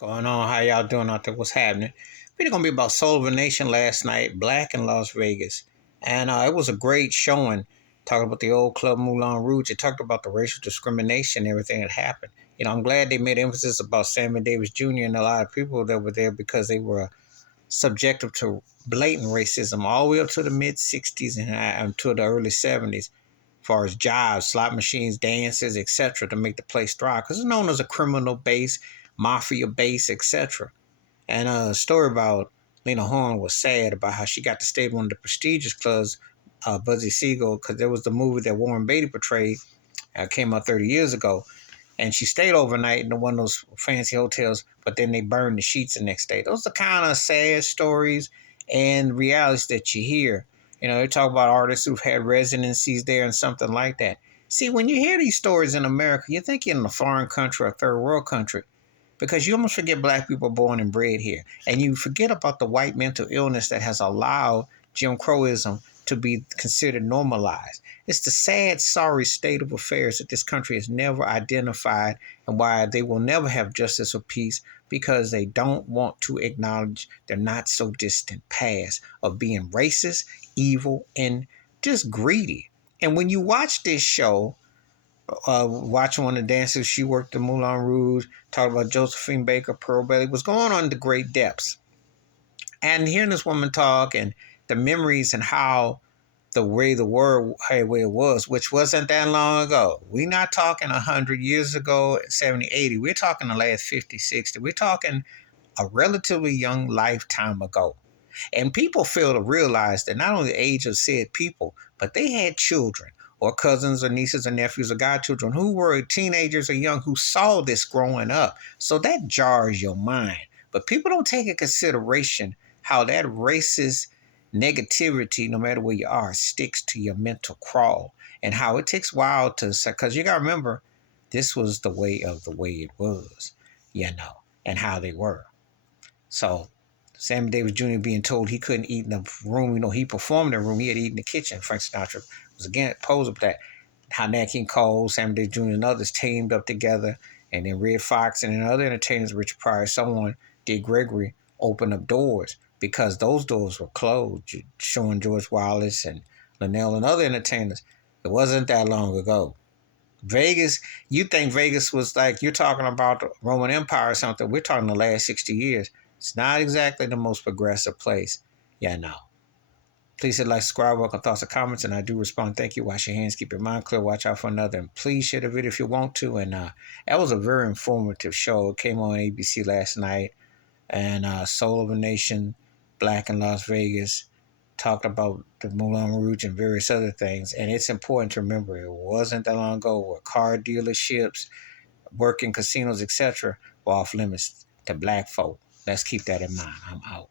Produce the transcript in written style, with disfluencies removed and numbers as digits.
Going on? How y'all doing out there? What's happening? Video gonna be about Soul of a Nation last night, Black in Las Vegas, and it was a great showing. Talking about the old club Moulin Rouge, it talked about the racial discrimination and everything that happened. I'm glad they made emphasis about Sammy Davis Jr. and a lot of people that were there because they were subjective to blatant racism all the way up to the mid '60s and until the early '70s, as far as jobs, slot machines, dances, etc., to make the place thrive. Because it's known as a criminal base, mafia base, etc. And a story about Lena Horne was sad about how she got to stay at one of the prestigious clubs, Bugsy Siegel, because there was the movie that Warren Beatty portrayed, came out 30 years ago. And she stayed overnight in one of those fancy hotels, but then they burned the sheets the next day. Those are kind of sad stories and realities that you hear. They talk about artists who've had residencies there and something like that. See, when you hear these stories in America, you think you're in a foreign country or a third world country because you almost forget black people born and bred here. And you forget about the white mental illness that has allowed Jim Crowism to be considered normalized. It's the sad, sorry state of affairs that this country has never identified and why they will never have justice or peace because they don't want to acknowledge their not so distant past of being racist, evil, and just greedy. And when you watch this show, watching one of the dancers, she worked the Moulin Rouge, talked about Josephine Baker, Pearl Bailey, was going on to great depths. And hearing this woman talk and the memories and how the way the word, hey, way it was, which wasn't that long ago. We're not talking 100 years ago, 70, 80. We're talking the last 50, 60. We're talking a relatively young lifetime ago. And people fail to realize that not only the age of said people, but they had children or cousins or nieces or nephews or godchildren who were teenagers or young who saw this growing up. So that jars your mind. But people don't take into consideration how that racist negativity, no matter where you are, sticks to your mental crawl and how it takes a while to, because you got to remember, this was the way of the way it was, and how they were. So Sammy Davis Jr. being told he couldn't eat in the room, he performed in the room, he had to eat in the kitchen. Frank Sinatra was again opposed to that. How Nat King Cole, Sammy Davis Jr. and others teamed up together, and then Red Fox and then other entertainers, Richard Pryor, someone, Dick Gregory, opened up doors because those doors were closed, showing George Wallace and Linnell and other entertainers. It wasn't that long ago. Vegas, you think Vegas was like, you're talking about the Roman Empire or something. We're talking the last 60 years. It's not exactly the most progressive place. Please hit like, subscribe, welcome thoughts and comments, and I do respond. Thank you. Wash your hands, keep your mind clear, watch out for another, and please share the video if you want to. And that was a very informative show. It came on ABC last night, and Soul of a Nation, Black in Las Vegas, talked about the Moulin Rouge and various other things. And it's important to remember it wasn't that long ago where car dealerships, working casinos, etc., were off limits to black folk. Let's keep that in mind. I'm out.